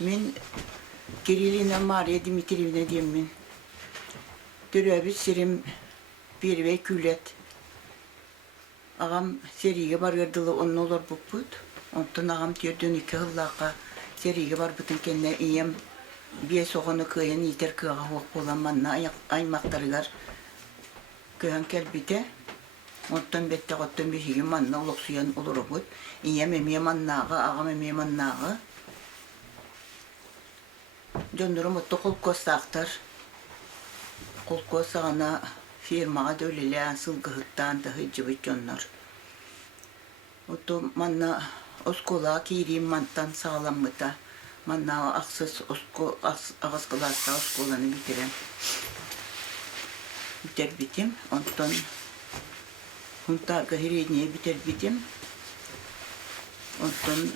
Min Kirillina Maria Dimitrievna diyeyim min. Dürübü sirim bir ve küllet. Ağam seriye bar verdiği onun olur buput. Ondan ağam tiyordun iki hıllaka seriye bar bütün kendine iyem bir soğunu kıyan iter kığa hoq olan manna aymaktarıgar kıyan kelbite. Ondan bette qottan bir şey manna uluq suyan olur buput. İyem emiye mannağı, ağam emiye mannağı. Jondurum mutlu kol kostaqtar. Kol kostağına firmağa dölülen sılgıhıttan da hıcıbıt jonlar. Oto manna oskola kiriyim mantan sağlamıda. Manna aksız ağız kılasta oskolanı bitirem. Biter bitim. Ondan huntarga hirinye biter bitim. Ondan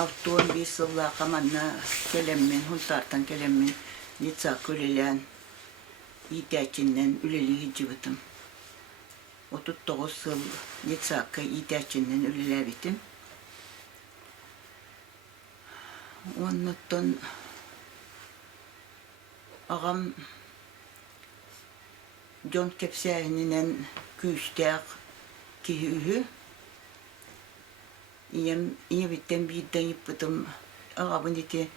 Altın bir sıvla kamanna kelemmin, huntartan kelemmin nitsak ölelen İdeçinden üleli hicibıtım. 39 yıl nitsakka İdeçinden ülele bitim. Ondan ağam John Kepsehinen küçtek kihühü İyi bitten birden yıpıdım. Ağabın iti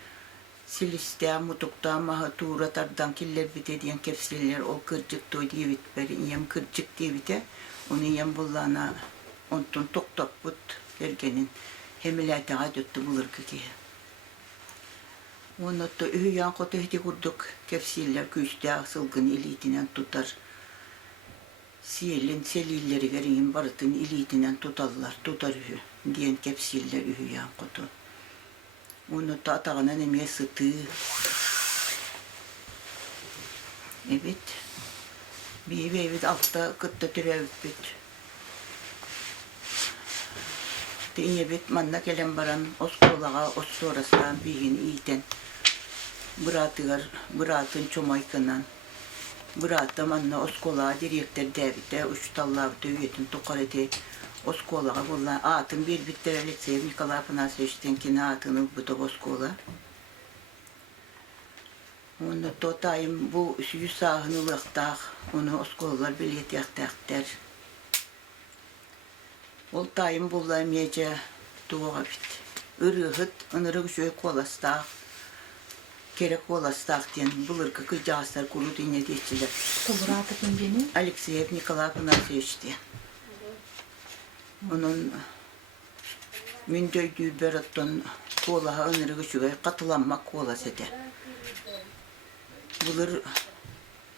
siliste, mutukta, mahatura, tardan killer bite diyen kepsiler o kırcık toy diye bitberi. İyem kırcık diye bite. Onu iyem bullana ontun toktak but ergenin hemilete adöttü bulur ki. Onu da ühüyan kotu hedi kurduk kepsiler küçte sılgın ilitinen tutar. Siyelin selilleri gereğin barıtın ilitinen tutarlar, tutar ühü. Diyen kepsiller ühüyan kotu. Onu da atağına nemeye sıtı. Evet. Bir evet altta kıtta türevit büt. Diye bit manna gelen baran oskolağa ostorasından bihin iyiden. Bıratın çomaykınan. Bırattı manna oskolağa direkter devide uçtallağı dövetin tokarete. Oskolağa bulan atın bir bitter Alexey Nikolay Afanasyevich'ten kine atını buda oskola. Onu totayım bu yüzahınılıqtaq, onu oskolalar bilet yaxtaqtar. Ol tayım bulayım yece tuğa bit. Irıhıt, ınırık şöy kolastaq. Kerek kolastaq diyen bulırkı kıcağızlar kuru dünya deyçiler. Tolratı kimdeni? Alexey Nikolay Afanasyevich'ten. Onun mündöydüğü berattan kolaha öneri güçüge katılanmak kola sede. Bulur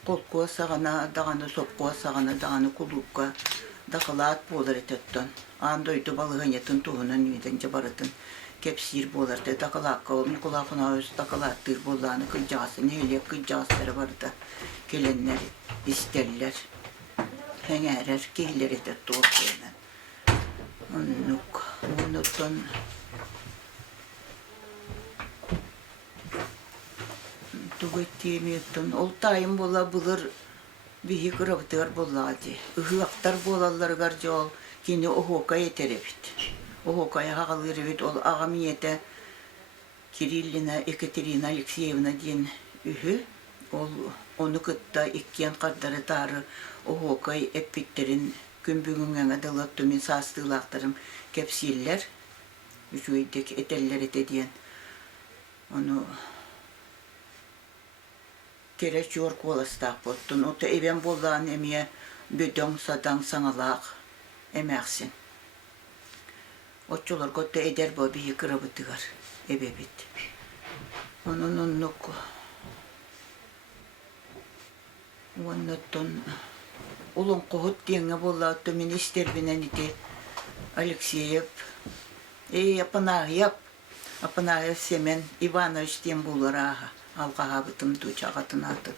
kolkuğa sağana, dağını sopkuğa sağana, dağını kulukka, dağılat bolar etettan. Andoydu balığın yatın tuğunun nüydence baratın kepsir bolar de dağılakka ol. Nikolakına öz dağılattır bolarını kılcağısı, neyle kılcağısları vardı. Gelenler isterler, hengerer, geyler etet doğrudan. Ondan tuğettiğimden oltayım bola bulur bihi kırıptır boladı. Ihıqtar bolalar garca ol kini ohoka yeterepit. Ohokaya hağalırıvit ol ağamiyete Kirillina Ekaterina Alexeyevna diyen ühü ol onu kıtta ikkiyen kardarı tarı ohokay epitlerin kümbüğünden adalattumin sastığılaktarım kepsiller üçüydeki eteller ete diyen onu kereç york olastak bottun ota even bollan emiye bödön sadan sanalak emersin otçular kotta eder bo bihi kırabıtıgar ebebit onun onnuk ondan Улун кохот деңе боллаатты министр бинен ити Алексеев. Апанагиев Семен Иванович ден боларага. Алгаға бытым дучагатын атын.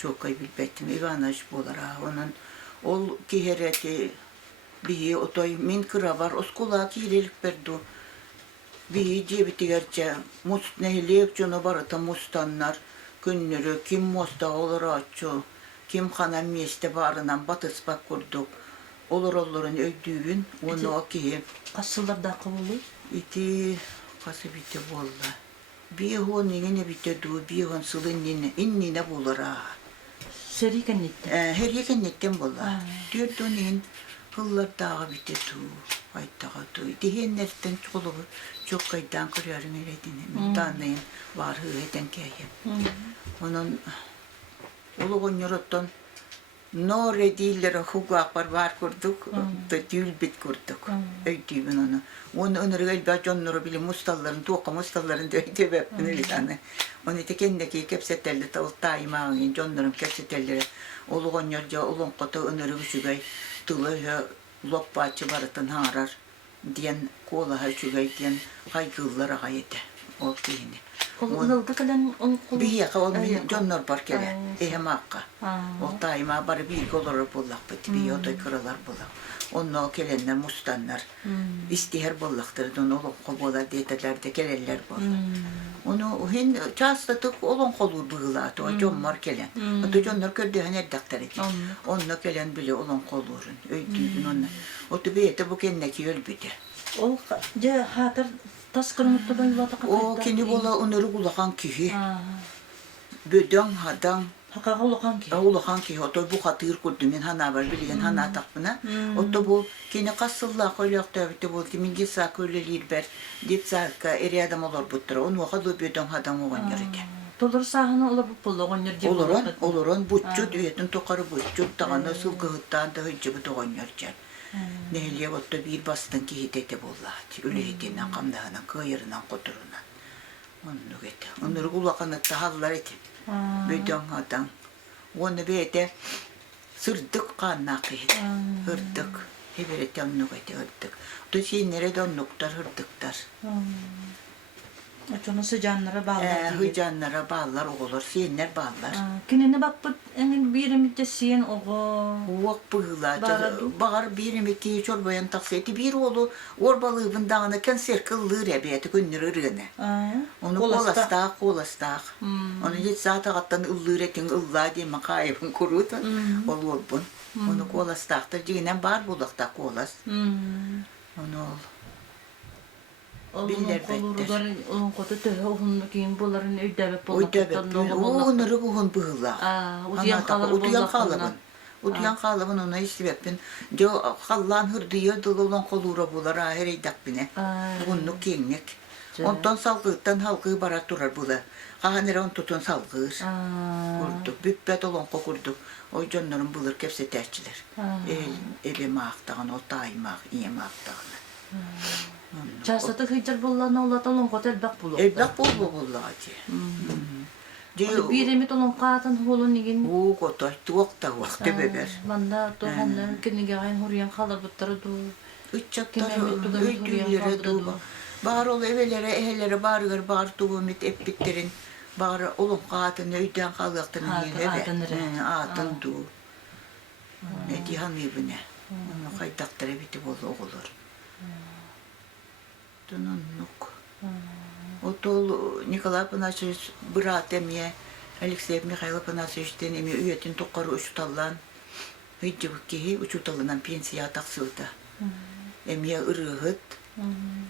Шокай билбеттим Иванович боларага. Онун ол кихерети бии отой мен кыра бар оскола кийлелик берду. Бии жебитигерче мус нехилек жону барыта мустаннар. Күннөрү ким моста олар ачу. Kim xana meste barından batıspak kurduk. Olurların öydüğün onu ki Kasıllarda kavulu? iti Kası bitti bolla. Bir hon yine bitti du, bir hon sılın innine bulur ha. Seri kennetti. Her yeken netten bolla. Dört onin hıllar dağı bitti du. Aytağı du. Dihenlerden çoluğu çok kaydan kırıyorum eredine. Tanıyın var hı eden kaya. Onun uluğun yorottan Nore değiller hukuk var kurduk, da dülbit kurduk. Öydüğün onu. Onu öneri ben canları bile mustalların, tuğka mustalların öydü ve öyle. Onu da kendiki kepsetelli tavuk daima canlarım kepsetelleri. Oluğun yorca olun kota öneri üçügey tılı loppaçı barıtın harar diyen kola üçügey diyen kaygıllara gayete. O diyeni. Oldu kalan Bir yaka olmuyor, canlar var kere. Ehem hakka. O daima bari bir olur bullak biti, bir otoy kırılar bullak. Onunla o kelenler, mustanlar, istihar bullaktır, onu olun kobola dedeler de keleller bullak. Onu hen çastatık olun kolur bığılatı, o canlar kelen. O da canlar kördü haner daktar etti. Onunla kelen bile olun kolurun, öydüğün onunla. O da beyete bu kendeki yol bidi. O hatır tas kırmıttı ben vata kapatı. O keni bola onları kulakan kihi. Böden hadan. Hakağa ulakan ki. Ulakan kihi. Oto bu hatır kurdumun hana var bilgen hana takmına. Oto bu keni kasılla koyakta bitti bu kimin gitsa köyleliğir ber. Ditsarka eri adam olur buttura. Onu vakadu böden hadan oğan yöreke. Dolur sahana ola bu pullu oğan yörece. Olurun butçut üyetin tokarı butçut dağına sılgı hıttan da hıccı bu oğan yörece. Nehliye otto bir bastın ki hidete bollahti. Öyle hidetinden kamdağından, kıyırından, koturundan. Onu gete. Onları kulakanı tahallar eti. Böden adam. Onu beyde sırdık kanna kıydı. Hırdık. Heberete onu gete hırdık. O şey nerede onluklar hırdıklar. Açonu sıcanlara bağlar. Hıcanlara bağlar oğulur. Siyenler bağlar. Kinine bak bu bir müddet siyen oğu. Vak bığıla. Bağır bir emekliği çorbayan taksiyeti bir oğlu orbalığın dağına kanser kıllığı rebiyeti günleri ırığına. Onu kolastak. Onu hiç zaten attan ıllır etin ılla diye makayıbın kurutun. Ol olbun. Onu kolastakta ciginen bar bulakta kolas. Onu ol. Biller bekler. Onun kodu töhe onun kiyin bunların öydebep bulmak. Onları kuhun bığıla. Uduyan kalıbın. Uduyan kalıbın ona istibepin. Jo kallan hırdıya dolulan kolura bular her eydak bine. Bunluk kiyinlik. Ondan salgıktan halkı barat durar bula. Kahanere on tutun salgır. Kurduk. Büppet olan kokurduk. O canların bulur kepse terçiler. Ebe mağdağın, o daima iyi mağdağın. Çasatı hıcar bullana olata olun kotel bak bulu. Elbak bul bulladı. Bir emit olun kağıtın holun igin. O kotoy tuğakta vakti beber. Banda tohanlar kini gağın huryan kalır bıttırı du. Uçakları öydüllere duba. Bağır ol evelere ehelere bağırır bağır tuğumit epbitlerin. Bağır olun kağıtın öyden kalıktın eve. Atın du. Ne diyan ibine. Onu kaydakları biti bol olur. Tununluk. Otol Nikolay Panasevich brat emiye Alexey Mikhail Panasevich emi üyetin tokarı uçutallan hıccıvık kihi uçutallanan pensiya taksıvda. Emiye ırığıt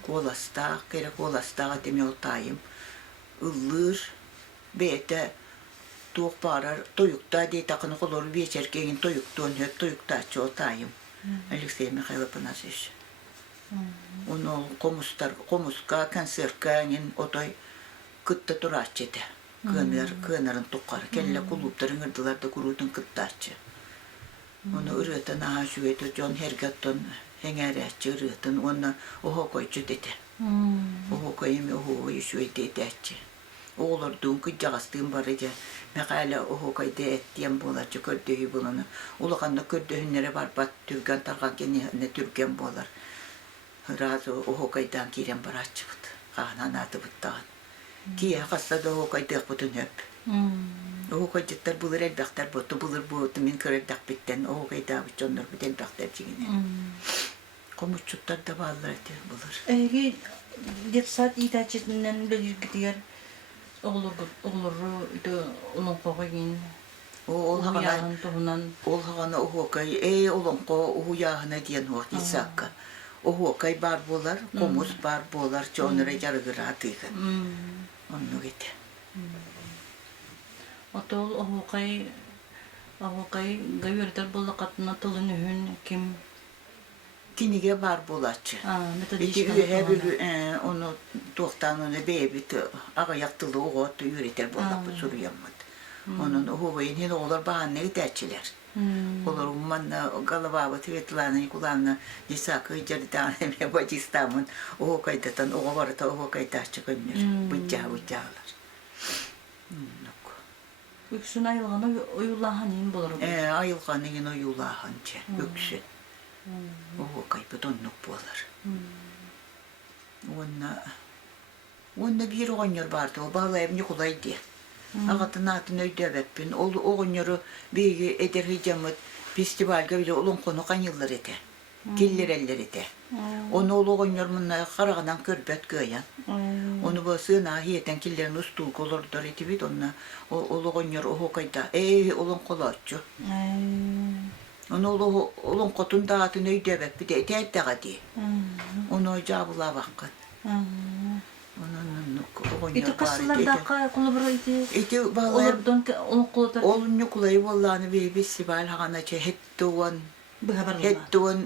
kolasta, kere kolasta emiye otayım. Illır beyte tuğuk bağırar toyukta diye takını kolor bir çerkeğin toyuktuğun hep toyukta açı otayım. Alexey Mikhail Panasevich. Onu komuska kanserkanin otoy kıtta turaçete. Kınarın tukar. Kelle kulupların ırdılarda kurutun kıttaçı. Onu ırıtan aha şüveti John Hergatton hengereçi ırıtan onu oho koyçu dedi. Oho koyemi oho şüveti edeci. Oğlarduğun kıcağıstığın barıca. Mekale oho koyde ettiyen bolar. Kördüğü bulunu. Ulağında kördüğünlere var bat türgen targan kendine türgen bolar. Razı oho kaydan kiren baraçıbıt. Kahnan atı bıttağın. Kiye kasta da oho kaydak butun hep. Oho kaydıklar bulur elbaktar butu. Bulur butu min kırırdak bitten. Oho kaydak bütçonlar bit elbaktar çigine. Komutçutlar da bağlılar eti bulur. Ege saat itaçetinden belir gidiyor. Olur onun koyun. Ol hagana oho kay olon ko oho yahına diyen ho isakka. oho kay bar bolar, komus bar bolar, çonlara jargıra atıgın. Onu git. Otol ahokay gayırdır bolla katına tılın ühün kim? Kinige bar bolaçı. Metodist. Her onu doktan onu bebit aga yaktılı oğut yürüter bolla bu suruyamad. Onun ohobayın hin oğlar bahane giderçiler. Olur manna galababa tvetlanı kulağına disakı jardan me bacıstamın o kaydatan o varta o kaydaş çıkınır. Bıçağlar. Öksün ayılğana oyulahan in bolur. Ayılğanı yine oyulahanca öksün. O kayıp donluk bolar. Onna bir oğunyor vardı o bağlayıp Nikolay diye. Ağatın atını ödevepin. O oğunyoru bir eder hicamı festivalga bile olun konu kan yıllar ete. Killer eller ete. Onu oğunyor munna karağından körbet göyen. Onu bu sığına hiyeten killerin ustul olurdur eti bit onna. Oğunyor o hokayda. Olun kolaççu. Onu olun kotun dağıtını ödevep bir de ete ette gadi. Onu ocağıla bakın. İti kasılarda kulubra iti bağlayıp olurdan onun kuludur. Olun Nikolay vallahi bir festival hanaça Bu haberler. hettuan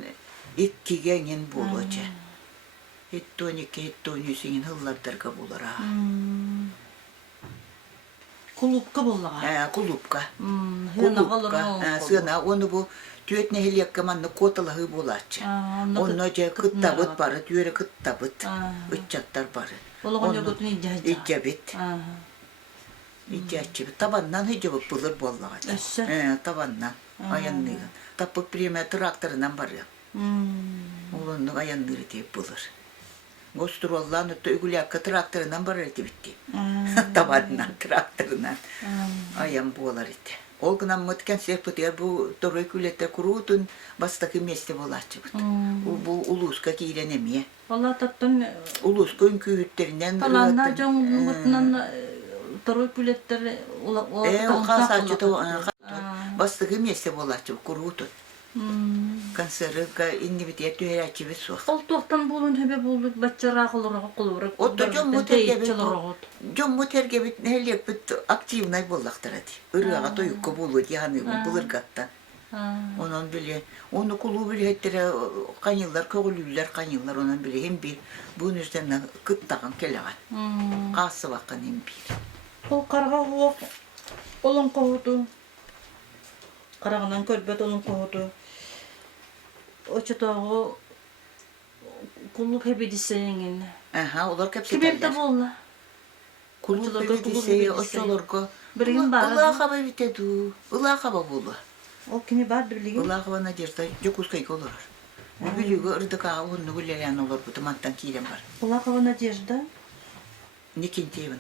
iki gengin bulaca. Hettuan iki hettuan yüzün hıllardarga bulara. Kulupka bolla. Kulupka. Kulupka. Sığına onu bu tüet nehiliyakka manna kotalahı bulaca. Onu ce kıttabıt barı, tüyere kıttabıt. Üççattar barı. Olağan yogotun icahıca. İcabit. İcahçı. Tabandan hicabık bulur bollağa. Össü. Tabandan. Ayanlığın. Tapık prime traktöründen barı. Oğlunun ayanlığı diye bulur. Gostrollan ötü ügüliyakka traktöründen barı eti bitti. Tabandan traktöründen. Ayan boğular eti. Olgunan mıtken serput yer bu doğru külette kurutun bastaki meste boğulatçı. Bu uluska giyilenemeye. Valla tattın. Uluska ünkühütlerinden. Talanlar canım gutnan doğru külletleri o kasacı da bastaki meste boğulatçı kurutun. Kanserı indi bitiye tüyerçi bir su. Ol tohtan bulun hebe bulduk baccara kulur. O da Jommu tergebit nehirliyek bit aktivnay bollaktar hadi. Irığa toyukka bulu yani bulur kattan. Onun bile onu kulu bile hettere kanyıllar kögülüller kanyıllar onun bile hem bir bunun üzerinden kıttağın keleğen. Qası bakın hem bir. O karga huok olun kohudu. Karağından körbet olun kohudu. O çıtağı kulluk hep ediseyengin. Olur hep Kim hep de seterler. bolla. Kuluk hep ediseye oçolorgo. Birin var. Ula hava bitedu. Ula hava bulu. O kimi vardı bilgi. Ula hava nacerta jokuskay olur. O biliyor ırdık ağa onu güleyen olur bu tamantan kilen var. Ula kavana cirda. Nikin tevina.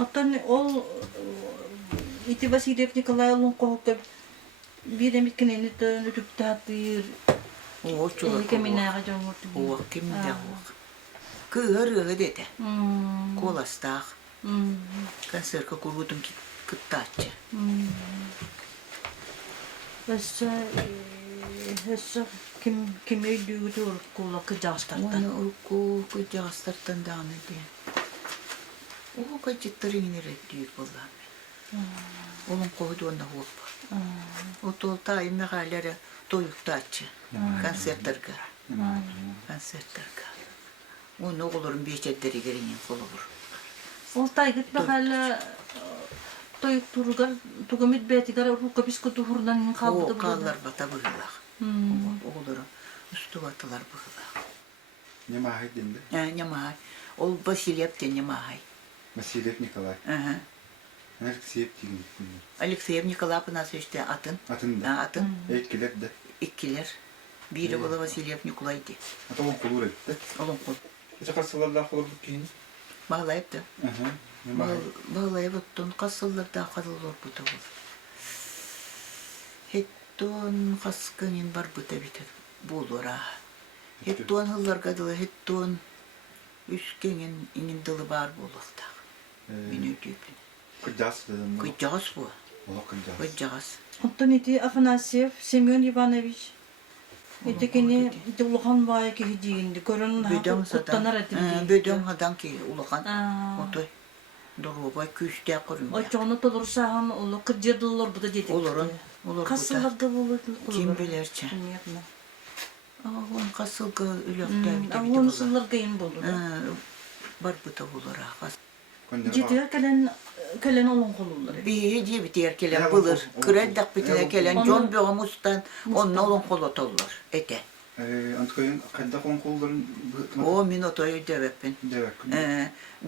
Otan ol iti Vasilyev Nikolay olun kohukka bir emit keneni de nütüp tatır. O çolor. Keminağa canmurtu. O kim de o. Kıhırı dede. Kolastağ. Kanser kakurudun kıttaçı. Hessa kim öldüğü kula kıcastartan. Onu o kıcastartan da ne diye. O kaçıtları yine reddiyor vallahi. Onun koydu ona hoppa. O tolta imeğalere doyuktaçı. Kansertarga. Kansertarga. Onu oğulların beçetleri gelinin kolu vur. Oltay git bakal toyuk turgar tugamit betigar ruka biskutu hurdan kaldı O kallar bata bıgılak. Oğulların üstü batılar bıgılak. Ne mahay demdi? Ne mahay. O Vasilyev de ne mahay. Vasilyev Nikolay. Alexeyev değil. Alexeyev Nikolay nasıl işte atın. Atın da. Atın. Etkiler de. İkiler. Biri ola Vasilyev Nikolay'dı. Ata on kulur etti. Olun kol. Kaça kasılarla kulurduk ki? Bağlayıp da. Ne mahay? Bağlayıp ottun. Kasıllarda kalılır bu da olur. Hetton kaskının var bu da biter. Bulur ha. Hetton hıllar kadılı. Hetton üskenen inin dılı var bulukta. Beni ödüyüp. Kıcas dedim. Kıcağız bu. Ola kıcas. Kıcağız. Ondan iti Afanasyev Semyon Ivanovich. Etekini duluhan vay ki hidiyindi. Körün Bödön kutlanar sadan. etim. Bödön hadan ki ulakan. Aa. Otoy. Durubay küçte kurun. O çoğunu tolursahan ulu kırcır dolur bu da dedik. Olurun. Olur bu da. Kasılırdı olur. Kim bilerçe. Bilmiyorum. Ağın kasılgı ülökte bir Ağın sılır kıyın bulur. Bar bu da olur ha. Ciddiye kelen olun kolulur. Bir hediye biter kelen Ya, bulur. o- Kıreddak bitene kelen Onu- John Beomus'tan onun olun kolot olur. Ete. Antkayın kayda konkolların O minutoyu dövepin. devek.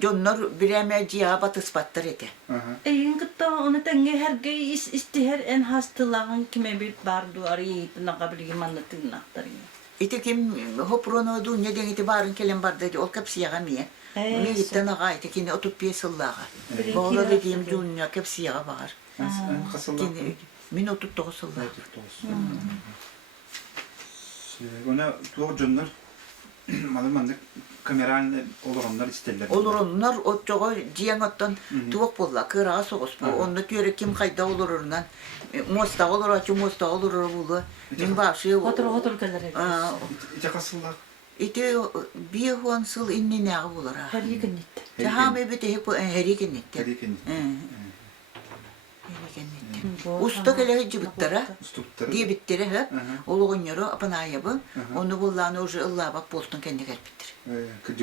Johnlar bireme ciha batı spattır ete. Eyin kıtta onu tenge her gay istiher en hastılağın kime bir bardu arayıp nakabiliği manlatın naktarın. Ite kim hoprono du ne den itibarın kelen bar dedi ol kapsi yaga miye. Mi gitten ağa ite kine otup piyesallağa. Birin Bağla kira dediğim dedi. dünya kapsi yaga bağır. Kasıllar. Kine minutu toğusullağa. Ona tuğ cönler malum kameranın olanlar isterler. Olur onlar o çoğu cihan ottan tuvak bolla kırağa soğuz bu. Onu diyor kim kayda olurundan. Mosta olur açı mosta olur bulu. Min başı Otur keller. İte kasıllar. ite bir honsıl inni ne olur ha. Her yıkın etti. Tahame bite hep herikin etti. Herikin. Usta kele cıbıttara. Stuptara. Diye bittere hep. Oluğun yoru apanayabı. Onu bullağını ucu ıllağa bak boltun kendi gelpittir.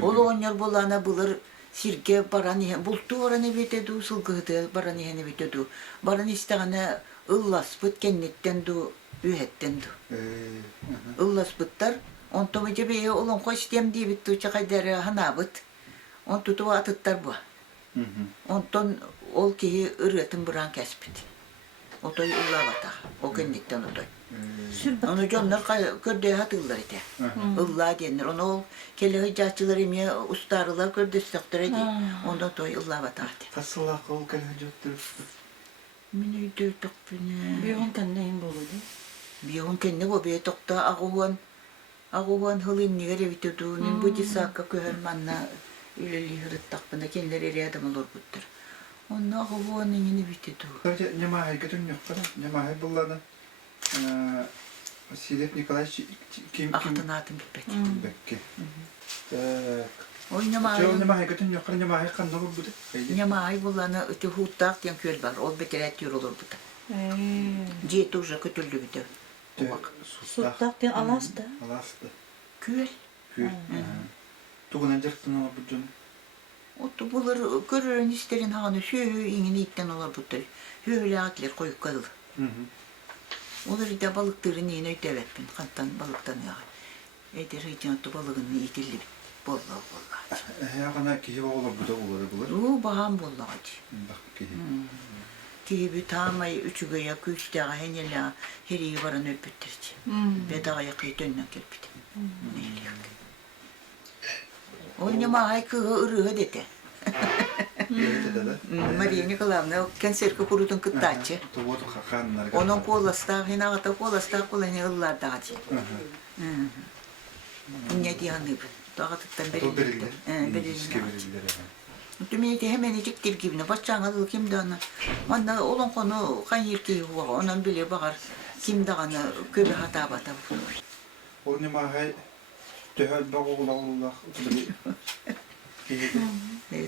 Oluğun yor bullağına bulur. Sirke barani bultu orani bitedu sılgıdı barani hene bitedu. Barani istağına ıllas bıt kennetten du ühetten du. Illas bıttar. On tomaca beye olun hoş dem diye bittu çakaydere hana bıt. On tutu atıttar bu. Ondan ol ki ırıtın buran kespit. Otoy ulla bata. O kennetten otoy. Onu jonlar körde hatırlar ite. Illa denir. Onu ol kele hıcatçılar emiye ustarılar körde sıktır edi. Ondan toy illa bata. Kasıllar kol kale hacıttır. Mini dörtük bine. Bir on kenneyin bulurdu. Bir on kenne bu be tokta ağuhan hılın nere bitidu. Nin bu cisaka köhön manna üleli hırıttak bana kendileri eri adam olur buttur. Onun ağuhan yine bitidu. Sadece ne mahal götün yok. Ne mahal bunlardan. Silep Nikolay kim Ağıtın atın bitbet. Bekki. Oynama Ne mahal götün yok. Ne mahal kan olur bu da. Nyamay bulana öte huttak diyen köl var. O beteret yürü olur bu da. Cihet uca kötüldü bir de. O bak. Suttak den alasta. Alasta. Köl. Kül. Tuğunan cırttın ama bu canım. Otu bulur görürün isterin hanı şöyle ingini itten olur bu da. Şöyle atler koyup kalır. Olur da balıkları neyine ötevepin. Kantan balıktan ya. Eder hıcın otu balığını itilli. Bolla. Ya kana ki olur bu da olur. Ruhu baham bolla acı. Bak ki. Ki bir tamay üçü göğe küçte henele heriyi varan öpüttürücü. Bedaya kıyı dönünen gelpidi. Neylik. Oynama haykığı ırığı dedi. Evet dedi. Maria Nikolavna o kanser kurudun kıttaçı. Tuğutu kakanlar. Onun kolasta, hinağata kolasta kullanı ıllar dağcı. Ne diyanı dağıtıktan Tuğ beri. berilir. İski berilir. Tümeyte hemenicik dil gibi başçağı adı kimdi ana. Onda olan konu kan yirkeyi huğa. Onun bile bakar kimdi ana köbe hata bata. O ne mahal töhel bağı ola.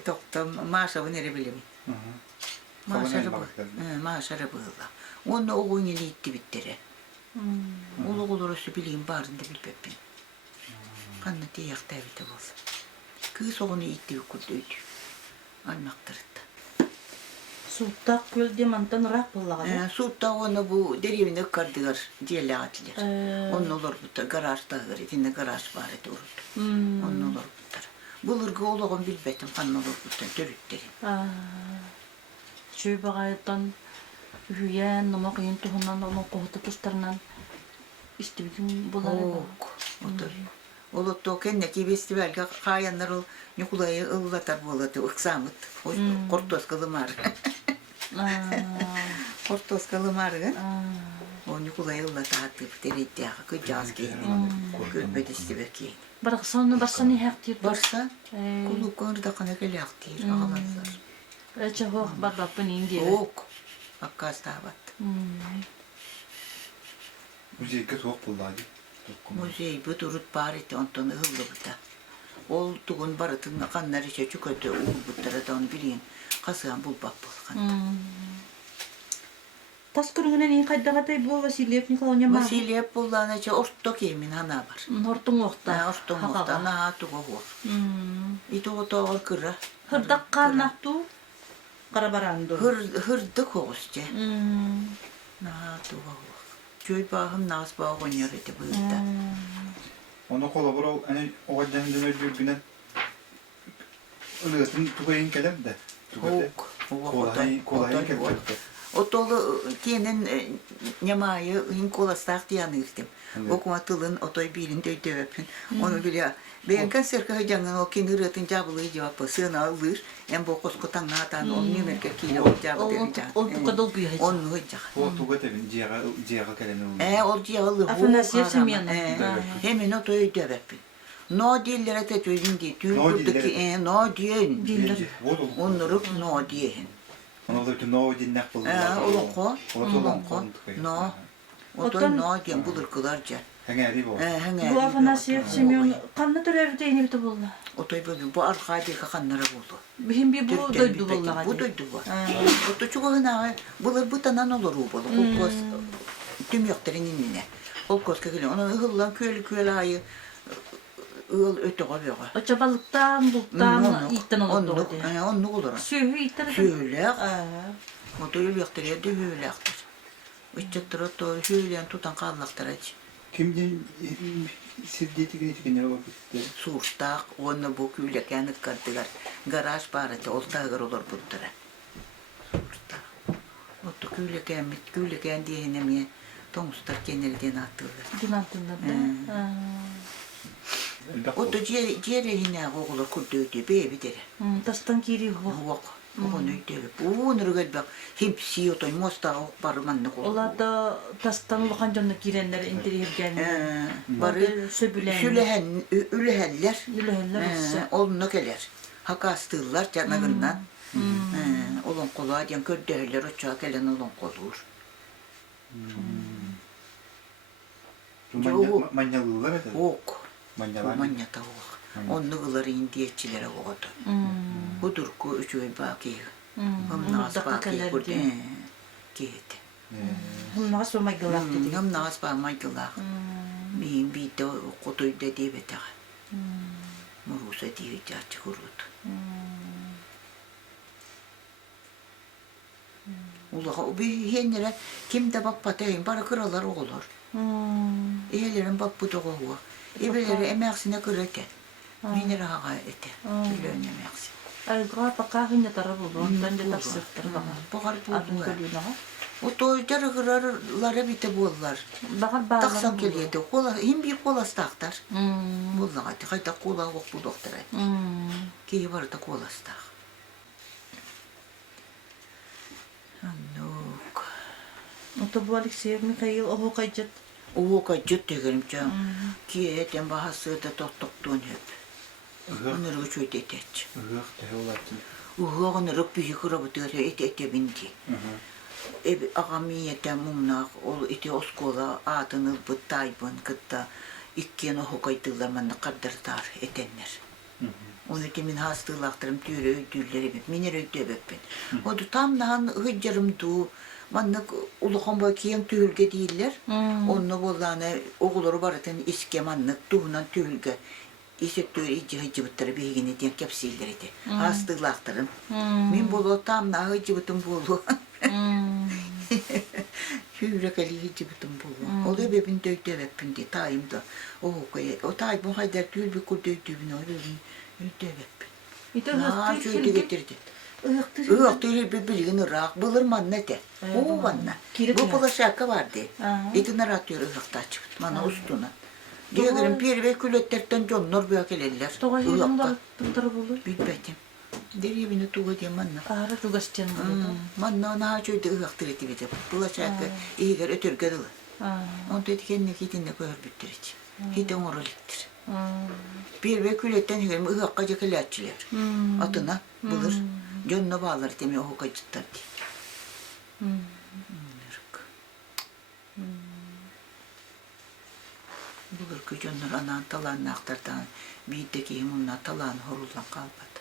Tokta maaşa nere bileyim. Maaşa bığla. Onu oğun yeni itti bittere. Ulu olurası bileyim barında bilpepin. Kanna diyakta evde olsa. Kız oğunu itti yukurdu. Almaktırıttı. Suttak göl demantan rak bulladı. Suutta onu bu derevine kardıgar diyele atılır. Onun olur bu da garaj dağır. İçinde garaj var edi orada. Onun olur bu da. Bulurgu oğluğun bilbetim kanın olur bu da. Dörütteri. Şöyle bağaydan hüyen, nama kıyın tuhunan, onun kohutu tuşlarından istedim buları. Ok. Otur. Oluttu kendeki festivalga kayanlar ol Nikulay'ı ıllatar boladı. Iksamıt. Kortos kılımar. Kortos kılımar. O Nikulay'ı ıllatar. Tereydi ya. Kıcağız giyini. Görmedi işte belki. Bırak sonra barsana hektir. Barsa kulu konuda kana geliyor diye ağlarlar. Reçe hoş bak benim diye. Ok. Akkas davat. Bu zeyke soğuk bulladı. Muzey bu durut barite ondan hıllı buta. Ol tuğun baratın kanlar işe çukötü uğul buttara da onu bileyim. Kasıyan bulbap bulkan. Tas kırgınan iyi kayda bu Vasilyev Nikolaevna var. Vasilyev bullana içe ortok yemin hana var. Hortum oqta. Ortok muhta na tuğu hor. İti o toğul kıra. Hırdak kanaktu. Karabarandu. Hırdı koğusçe. Na tuğu hor. Köy bağım nas bağı oynuyor eti bu yüzden. Onu kola bura hani o kadar dönüyor güne. Ölüyorsun tukayın keler de. Hok. Kolayın keler. Otolu kenin nyamayı hin kolastak diyanırdım. Okuma tılın otoy birinde dövepin. Onu biliyor. Ben kan serka hajangan o kin hırıtın cabılı cevapı sığına alır. En bu koskotan natan onun nümerke kile o cevabı derica. O tukadol büyüyor. Onu hıcak. O tukat evin ciğer kelen olur. O ciğalı. Afınasyev Semyon. Hemen otoy dövepin. No dillere te tüyün di. Tüy buradaki no diyen. Onları no diyen. Onu da ki no dinnek bulur. Olonko. No. Otoy no diyen bulur kılarca. Hengeri bu. Bu Afınasyev Semyon kanlı türevi deyini biti bulla. Otoy bugün bu arkadaki kanlara buldu. Bihim bir bu doydu bulla. Bu doydu bu. Oto çok hına bulur bu tanan olur bu bulu. Kolkos tüm yokların inine. Kolkos kakili. Onun hıllan köylü ayı ıl öte koyuyor. O çabalıktan buluktan itten olur. Onu olur. Sühü itten. Şöyle. Oto yol yoktarıya da öyle yaktır. Üççüktür oto şöyle tutan kallaktır aç. Kimden sirdiyeti getirenler o bitti. Suğuştak, onu bu köyle kendik kardılar. Garaj barıtı, oltağır olur bunlara. Suğuştak. Oto köyle kendi yenemeye tomustar kenelden attılar. Dinantında da. Oto ciğere yine oğulur kurduğu bebi dere. Tastan kiri huwa. Oğuk. Onu ödeve. Bunu galiba hepsi oto mosta barmanlık olur. Ola da tastan ulukan canlı girenler indiri hirgenler. Barı Söbülen. üleheller. Üleheller olsa. Olunu gelir. Hakastırlar canagından. Olun kolu diyen kördehler uçağa gelen olun kolur. Manyalılar eder. Ok. Manyalar. Manya tavuk. Onu kıları indiyetçilere oldu. Budur ku üçü baki. Hımnaz baki kurdu. Giydi. Hımnağa sorma gılak dedi. Hımnaz baki maygılak. Miyim bir de kutuyu da diye beter. Murusa diye çarçı kurut. Ulağa bir henlere kimde bak patayın para kıralar olur. Ehlerin bak bu da oğu. Ebeleri emeksine kırıke. Minere haga ete. Tülön emeksi. Algığa bakağın ya tarafı olur. Ondan da taksırtır bana. Bakar Adın buldular. kölüğüne. O toyları kırarlara bite bollar. Bakar bağlar. Taksam keliyete. Hem bir kolas taktar. Bollar hadi. Hayda kola ok bu doktora. Ki var da kolas tak. Anuk. Oto bu Alexeyev Mikhail ohu kaycet. O kacıt tegelim can. Ki eten bahası da toktuğun hep. Onları uçuydu eteç. Hıh de olatın. Onları bir kırabıtıyor ete bindi. Ağamiyete mumnak, ol ete oskola adını bıttaybın kıtta. İkken ohu kaydılar bana kadırtar etenler. Onu demin hastalaktırım tüyre ödülleri bip, minir ödü bipin. O da tam nahan hıccarım du, manlık uluğun bakiyen tühülge değiller. Onu bollağına oğulları baratın iske manlık duhunan tühülge. İsek tüyre iyice hıccı bıttırı bir higini diyen kepsilleriydi. Hastalaktırım. Min bolu tam nahan hıccı bıttım bolu. Hüyre kali hıccı bıttım bolu. O da bebin döydü bipin diye tayımda. O tayyipun haydar tüyül bir kul döydü bin o bebin. İte Aa, hıhtır şöyle getirdi. Ihıktır. Ihıktır bir bilgin ırak, bulur manne de. O vanna. Bu bulaşaka vardı. İtinar atıyor ıhıkta açıp, bana ustuna. Diye görün bir ve külletlerden jonlar böyle gelirler. Toğa Ihıkta. yılında tıktırı bulur. Bilbetim. Deriye beni tuğu diye manna. Ağrı tuğaşçın bulur. Manna ona şöyle ıhıktır eti bir de. Bulaşaka iyi gör ötür gırılı. Onu dedi kendine gidinle koyar bitir hiç. Gidin oralıktır. Bir ve külletten görüm ıhakka cekılatçılar. Atına bulur. Canına bağlar demiyor o kacıtlar diye. Bulur ki jönür anan talan naqtardan biitteki himunna talan horulan kalbata.